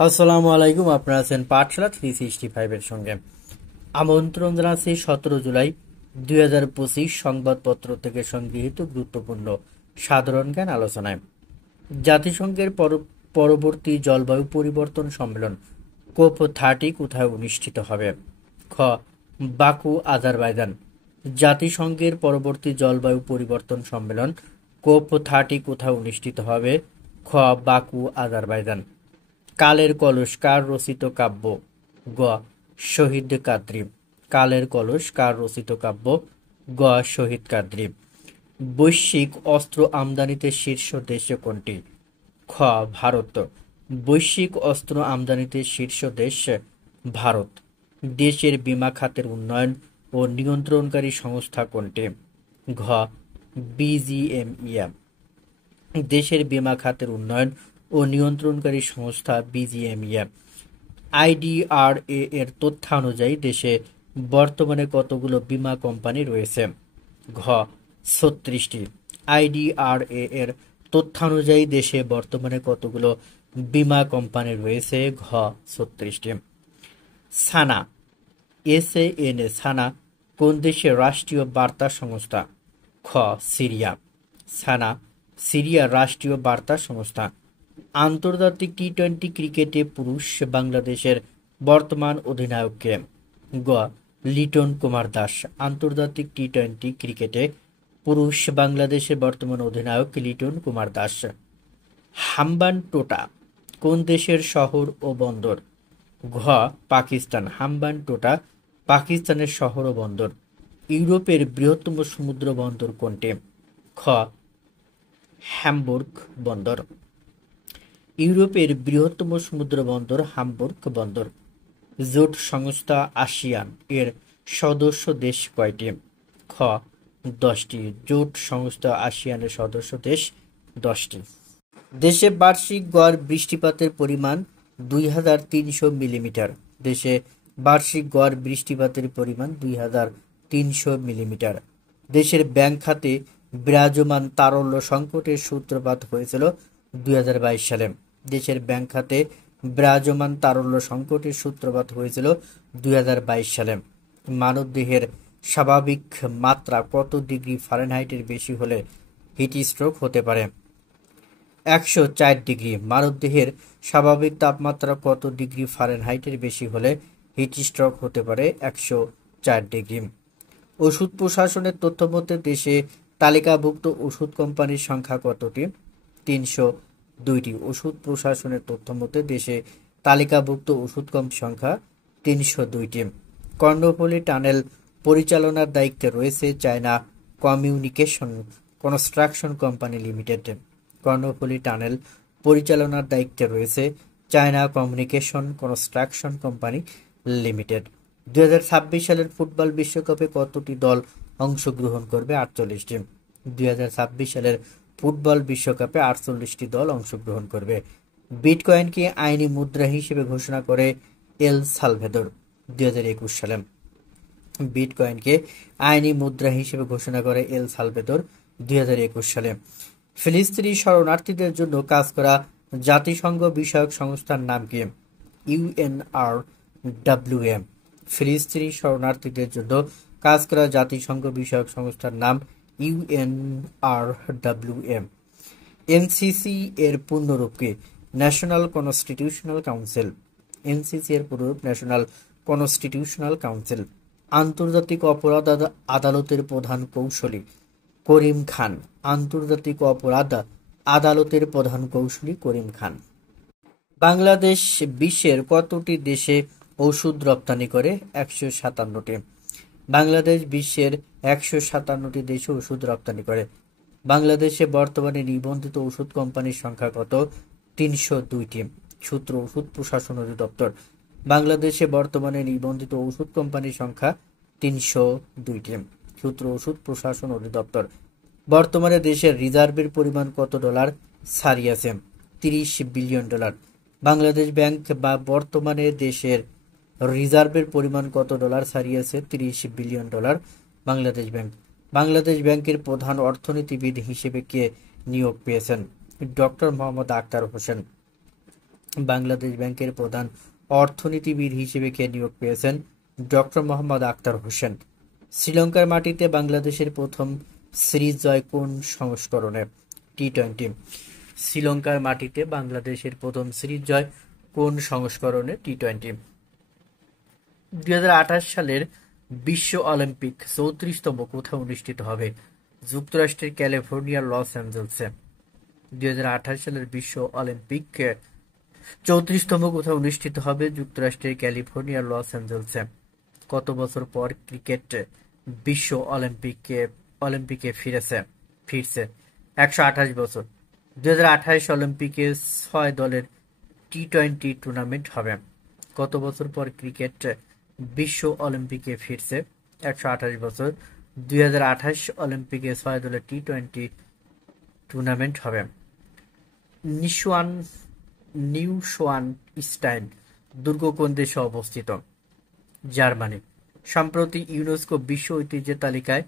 আসসালামু আলাইকুম। আপনারা আছেন পাঠশালা 365 এর সঙ্গে। আমন্ত্রণ জানাচ্ছি 17 জুলাই 2025 সংবাদপত্র থেকে সংগৃহীত গুরুত্বপূর্ণ সাধারণ জ্ঞান আলোচনায়। জাতিসংঘের পরবর্তী জলবায়ু পরিবর্তন সম্মেলন COP30 কোথায় অনুষ্ঠিত হবে? খ. Baku, Azerbaijan. জাতিসংঘের পরবর্তী জলবায়ু পরিবর্তন সম্মেলন COP30 কোথায় অনুষ্ঠিত হবে? খ. Baku, Azerbaijan. কালের কলস কার রচিত কাব্য? গ. শহীদ কাদরী। কালের কলস কার রচিত কাব্য? গ. শহীদ কাদরী। বৈশ্বিক অস্ত্র আমদানিতে শীর্ষ দেশ কোনটি? খ. ভারত। বৈশ্বিক অস্ত্র আমদানিতে শীর্ষ দেশ ভারত। দেশের বীমা খাতের উন্নয়ন ও নিয়ন্ত্রণকারী সংস্থা কোনটি? ঘ. বিজিএমইএ। দেশের বীমা খাতের উন্নয়ন ও নিয়ন্ত্রণকারী সংস্থা বিজিএমইএ। আইডিআরএ এর তথ্যানুযায়ী দেশে বর্তমানে কতগুলো বীমা কোম্পানি রয়েছে? ঘ. 36টি। আইডিআরএ এর তথ্যানুযায়ী দেশে বর্তমানে কতগুলো বীমা কোম্পানি রয়েছে? ঘ. 36টি। সানা, SANA, সানা কোন দেশের রাষ্ট্রীয় বার্তা সংস্থা? খ. সিরিয়া। সানা সিরিয়ার রাষ্ট্রীয় বার্তা সংস্থা। আন্তর্জাতিক টি-20 ক্রিকেটে পুরুষ বাংলাদেশের বর্তমান অধিনায়ক কে? গ. লিটন কুমার দাস। আন্তর্জাতিক টি-20 ক্রিকেটে পুরুষ বাংলাদেশের বর্তমান অধিনায়ক লিটন কুমার দাস। হাম্বানটোটা কোন দেশের শহর ও বন্দর? ঘ. পাকিস্তান। হাম্বানটোটা পাকিস্তানের শহর ও বন্দর। ইউরোপের বৃহত্তম সমুদ্র বন্দর কোনটি? খ. হ্যামবুর্গ বন্দর। ইউরোপের বৃহত্তম সমুদ্র বন্দর হামবুর্গ বন্দর। জোট সংস্থা আসিয়ান এর সদস্য দেশ কয়টি? খ. 10টি। জোট সংস্থা আসিয়ানের সদস্য দেশ 10টি। দেশে বার্ষিক গড় বৃষ্টিপাতের পরিমাণ 2300 মিলিমিটার। দেশে বার্ষিক গড় বৃষ্টিপাতের পরিমাণ 2300 মিলিমিটার। দেশের ব্যাংক খাতে বিরাজমান তারল্য সংকটের সূত্রপাত হয়েছিল 2022 সালে। দেশের ব্যাংক খাতে বিরাজমান তারল্য সংকটের সূত্রপাত হয়েছিল 2022 সালে। মানবদেহের স্বাভাবিক মাত্রা কত ডিগ্রি ফারেনহাইটের বেশি হলে হিট স্ট্রোক হতে পারে? 104 ডিগ্রি। মানবদেহের স্বাভাবিক তাপমাত্রা কত ডিগ্রি ফারেনহাইটের বেশি হলে হিট স্ট্রোক হতে পারে? 104 ডিগ্রি। ওষুধ প্রশাসনের তথ্যমতে দেশে তালিকাভুক্ত ওষুধ কোম্পানির সংখ্যা কতটি? 302টি। ওষুধ প্রশাসনের তথ্যমতে দেশে তালিকাভুক্ত ওষুধ কোম্পানির সংখ্যা 302টি। কর্ণফুলী টানেল পরিচালনার দায়িত্বে রয়েছে China communication construction company limited. Karnaphuli tunnel পরিচালনার দায়িত্বে রয়েছে China communication construction company limited. 2026 সালের ফুটবল বিশ্বকাপে কতটি দল অংশগ্রহণ করবে? 48টি। 2026 সালের ফুটবল বিশ্বকাপে 48টি দল অংশগ্রহণ করবে। বিটকয়েনকে আইনি মুদ্রা হিসেবে ঘোষণা করে এল সালভাদর 2021 সালে। বিটকয়েনকে আইনি মুদ্রা হিসেবে ঘোষণা করে এল সালভাদর 2021 সালে। ফিলিস্তিনি শরণার্থীদের জন্য কাজ করা জাতিসংঘ বিষয়ক সংস্থার নাম কি? UNRWA। ফিলিস্তিনি শরণার্থীদের জন্য কাজ করা জাতিসংঘ বিষয়ক সংস্থার নাম UNRWA। এনসিসি এর পূর্ণরূপ কি? National constitutional council. এনসিসি এর পূর্ণরূপ ন্যাশনাল কনস্টিটিউশনাল কাউন্সিল। আন্তর্জাতিক অপরাধ আদালতের প্রধান কৌঁসুলি করিম খান। আন্তর্জাতিক অপরাধ আদালতের প্রধান কৌঁসুলি করিম খান। বাংলাদেশ বিশ্বের কতটি দেশে ওষুধ রপ্তানি করে? 157টি। বাংলাদেশ বিশ্বের 157টি দেশে ওষুধ রপ্তানি করে। বাংলাদেশে বর্তমানে নিবন্ধিত ওষুধ কোম্পানির সংখ্যা কত? 302টি। সূত্র ওষুধ প্রশাসন অধিদপ্তর। বাংলাদেশে বর্তমানে নিবন্ধিত ওষুধ কোম্পানির সংখ্যা 302টি। সূত্র ওষুধ প্রশাসন অধিদপ্তর। বর্তমানে দেশের রিজার্ভের পরিমাণ কত ডলার ছাড়িয়েছে? 30 বিলিয়ন ডলার। বাংলাদেশ ব্যাংক বা বর্তমানে দেশের রিজার্ভের পরিমাণ কত ডলার ছাড়িয়েছে? 30 billion dollar. Bangladesh bank. Bangladesh ব্যাংকের প্রধান অর্থনীতিবিদ হিসেবে কে নিয়োগ পেয়েছেন? ডক্টর মোহাম্মদ আখতার হোসেন। বাংলাদেশ ব্যাংকের প্রধান অর্থনীতিবিদ হিসেবে কে নিয়োগ পেয়েছেন? ডক্টর মোহাম্মদ আখতার হোসেন। শ্রীলঙ্কার মাটিতে বাংলাদেশের প্রথম সিরিজ জয় কোন সংস্করণে? টি-20। শ্রীলঙ্কার মাটিতে বাংলাদেশের প্রথম সিরিজ জয় কোন সংস্করণে? টি-20। 2028 সালের বিশ্ব অলিম্পিক 34তম কোথায় অনুষ্ঠিত হবে? যুক্তরাষ্ট্রের ক্যালিফোর্নিয়ার লস অ্যাঞ্জেলেসে। 2028 সালের বিশ্ব অলিম্পিক 34তম কোথায় অনুষ্ঠিত হবে? যুক্তরাষ্ট্রের ক্যালিফোর্নিয়ার লস অ্যাঞ্জেলেসে। কত বছর পর ক্রিকেট বিশ্ব অলিম্পিকে ফিরছে? 128 বছর। 2028 অলিম্পিকে 6 দলের টি-20 টুর্নামেন্ট হবে। কত বছর পর ক্রিকেট বিশ্ব অলিম্পিকে ফিরছে? 128 বছর। 2028 অলিম্পিকে 6 দলের টি-20 টুর্নামেন্ট হবে। নিউশোয়ানস্টাইন দুর্গ কোন দেশে অবস্থিত? জার্মানি। সম্প্রতি ইউনেস্কো বিশ্ব ঐতিহ্যের তালিকায়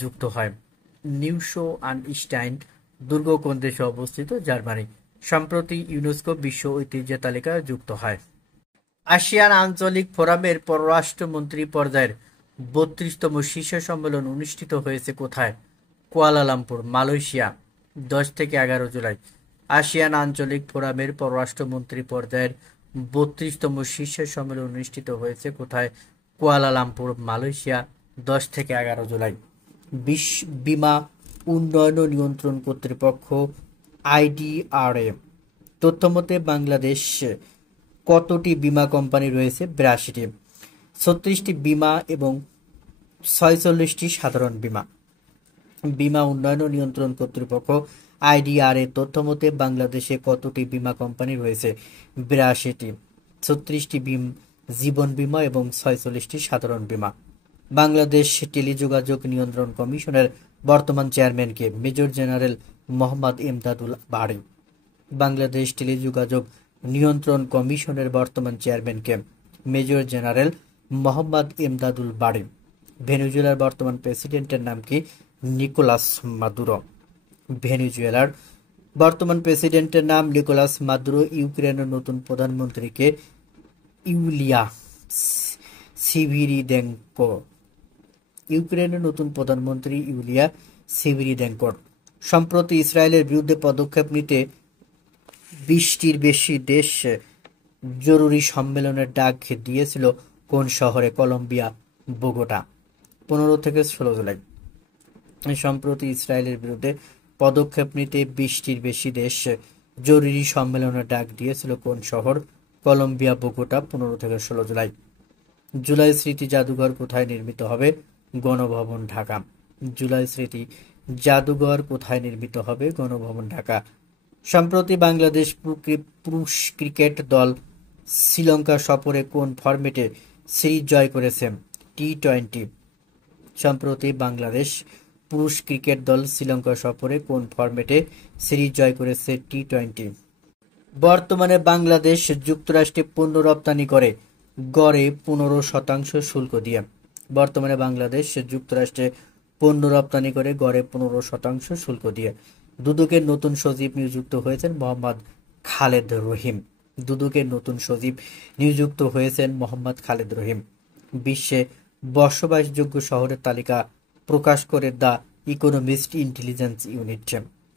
যুক্ত হয়। নিউশোয়ানস্টাইন দুর্গ কোন দেশে অবস্থিত? জার্মানি। সম্প্রতি ইউনেস্কো বিশ্ব ঐতিহ্যের তালিকায় যুক্ত হয়। আসিয়ান আঞ্চলিক ফোরামের পররাষ্ট্রমন্ত্রী পর্যায়ের 32তম শীর্ষ সম্মেলন অনুষ্ঠিত হয়েছে কোথায়? Kuala Lumpur, Malaysia. 10 থেকে 11 জুলাই। আসিয়ান আঞ্চলিক ফোরামের পররাষ্ট্রমন্ত্রী পর্যায়ের 32তম শীর্ষ সম্মেলন অনুষ্ঠিত হয়েছে কোথায়? Kuala Lumpur, Malaysia. 10 থেকে 11 জুলাই। বীমা উন্নয়ন ও নিয়ন্ত্রণ কর্তৃপক্ষ আইডিআরএ তথ্যমতে বাংলাদেশে কতটি বীমা কোম্পানি রয়েছে? 82টি। 36টি বীমা এবং 46টি সাধারণ বীমা। বীমা উন্নয়ন ও নিয়ন্ত্রণ কর্তৃপক্ষ আইডিআরএ তথ্যমতে বাংলাদেশে কতটি বীমা কোম্পানি রয়েছে? 82টি। 36টি জীবন বীমা এবং 46টি সাধারণ বীমা। বাংলাদেশ টেলিযোগাযোগ নিয়ন্ত্রণ কমিশনের বর্তমান চেয়ারম্যান কে? Major general Mohammad Emdadul Bari. বাংলাদেশ টেলিযোগাযোগ নিয়ন্ত্রণ কমিশনের বর্তমান চেয়ারম্যান কে? Major general Mohammad Emdadul Bari. ভেনেজুয়েলার বর্তমান প্রেসিডেন্টের নাম কি? Nicolas Maduro. ভেনেজুয়েলার বর্তমান প্রেসিডেন্টের নাম নিকোলাস মাদুরো। ইউক্রেনের নতুন প্রধানমন্ত্রী কে? ইউলিয়া সিভিরিদেঙ্কো। ইউক্রেনের নতুন প্রধানমন্ত্রী ইউলিয়া সিভিরিদেঙ্কো। সম্প্রতি ইসরায়েলের বিরুদ্ধে পদক্ষেপ নিতে 20টির বেশি দেশ জরুরি সম্মেলনের ডাক দিয়েছিল কোন শহরে? Colombia, Bogota. 15 থেকে 16 জুলাই। সম্প্রতি ইসরায়েলের বিরুদ্ধে পদক্ষেপ নিতে 20টির বেশি দেশ জরুরি সম্মেলনের ডাক দিয়েছিল কোন শহর? Colombia, Bogota. 15 থেকে 16 জুলাই। জুলাই স্মৃতি জাদুঘর কোথায় নির্মিত হবে? গণভবন, ঢাকা। জুলাই স্মৃতি জাদুঘর কোথায় নির্মিত হবে? গণভবন, ঢাকা। সম্প্রতি বাংলাদেশ পুরুষ ক্রিকেট দল শ্রীলঙ্কা সফরে কোন ফরম্যাটে সিরিজ জয় করেছে? টি-20। সম্প্রতি বাংলাদেশ পুরুষ ক্রিকেট দল শ্রীলঙ্কা সফরে কোন ফরম্যাটে সিরিজ জয় করেছে? টি-20। বর্তমানে বাংলাদেশ যুক্তরাষ্ট্রে পণ্য রপ্তানি করে গড়ে 15% শুল্ক দিয়ে। বর্তমানে বাংলাদেশ যুক্তরাষ্ট্রে পণ্য রপ্তানি করে গড়ে 15% শুল্ক দিয়ে। দুদকের নতুন সচিব নিযুক্ত হয়েছেন মোহাম্মদ খালেদ রহিম। দুদকের নতুন সচিব নিযুক্ত হয়েছেন মোহাম্মদ খালেদ রহিম। বিশ্বে বসবাসযোগ্য শহরের তালিকা প্রকাশ করে দ্য ইকোনমিস্ট ইন্টেলিজেন্স ইউনিট।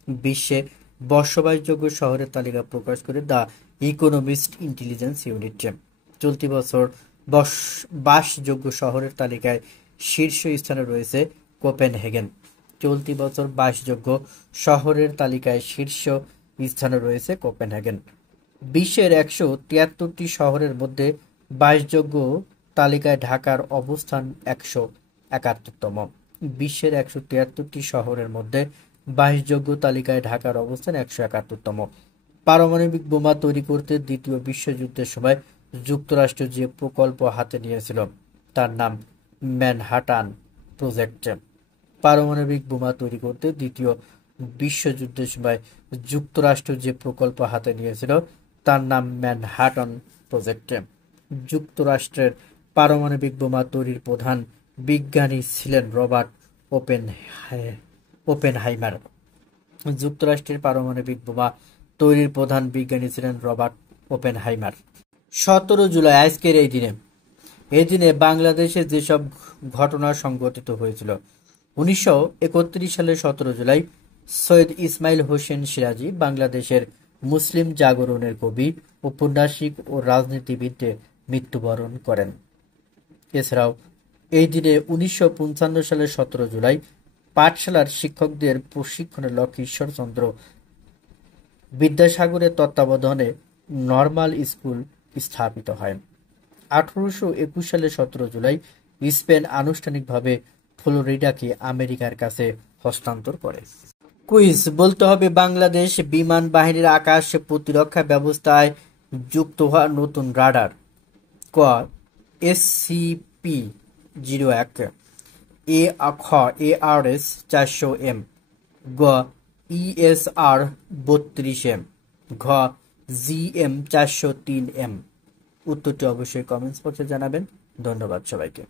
বিশ্বে বসবাসযোগ্য শহরের তালিকা প্রকাশ করে দ্য ইকোনমিস্ট ইন্টেলিজেন্স ইউনিট। চলতি বছর বাসযোগ্য শহরের তালিকায় শীর্ষ স্থানে রয়েছে কোপেনহেগেন। চলতি বছর বাসযোগ্য শহরের তালিকায় শীর্ষ স্থানে রয়েছে কোপেনহেগেন। বিশ্বের 173টি শহরের মধ্যে বাসযোগ্য তালিকায় ঢাকার অবস্থান 171তম। বিশ্বের 173টি শহরের মধ্যে বাসযোগ্য তালিকায় ঢাকার অবস্থান 171তম। পারমাণবিক বোমা তৈরি করতে দ্বিতীয় বিশ্বযুদ্ধের সময় যুক্তরাষ্ট্র যে প্রকল্প হাতে নিয়েছিল তার নাম ম্যানহাটান প্রজেক্ট। পারমাণবিক বোমা তৈরি করতে দ্বিতীয় বিশ্বযুদ্ধের সময় যুক্তরাষ্ট্র যে প্রকল্প হাতে নিয়েছিল তার নাম ম্যানহাটন প্রজেক্ট। যুক্তরাষ্ট্রের পারমাণবিক বোমা তৈরির প্রধান বিজ্ঞানী ছিলেন রবার্ট ওপেনহাইমার। যুক্তরাষ্ট্রের পারমাণবিক বোমা তৈরির প্রধান বিজ্ঞানী ছিলেন রবার্ট ওপেনহাইমার। 17 জুলাই আজকের এই দিনে বাংলাদেশে যেসব ঘটনা সংঘটিত হয়েছিল। 1931 সালের 17 জুলাই সৈয়দ ইসমাইল হোসেন সিরাজী বাংলাদেশের মুসলিম জাগরণের কবি, ঔপন্যাসিক ও রাজনীতিবিদে মৃত্যুবরণ করেন। এছাড়াও এই দিনে 1955 সালের 17 জুলাই পাঠশালার শিক্ষকদের প্রশিক্ষণের লক্ষ্যে ঈশ্বরচন্দ্র বিদ্যাসাগরের তত্ত্বাবধানে নর্মাল স্কুল স্থাপিত হয়। 1821 সালের 17 জুলাই স্পেন আনুষ্ঠানিকভাবে ফ্লোরিডাকে আমেরিকার কাছে হস্তান্তর করে। কুইজ বলতে হবে, বাংলাদেশ বিমান বাহিনীর আকাশ প্রতিরক্ষা ব্যবস্থায় যুক্ত হওয়া নতুন রাডার। ক SCP-01, খ ARS 400M, গ ESR 32M, ঘ GM 403M। উত্তরটি অবশ্যই কমেন্টস বক্সে জানাবেন। ধন্যবাদ সবাইকে।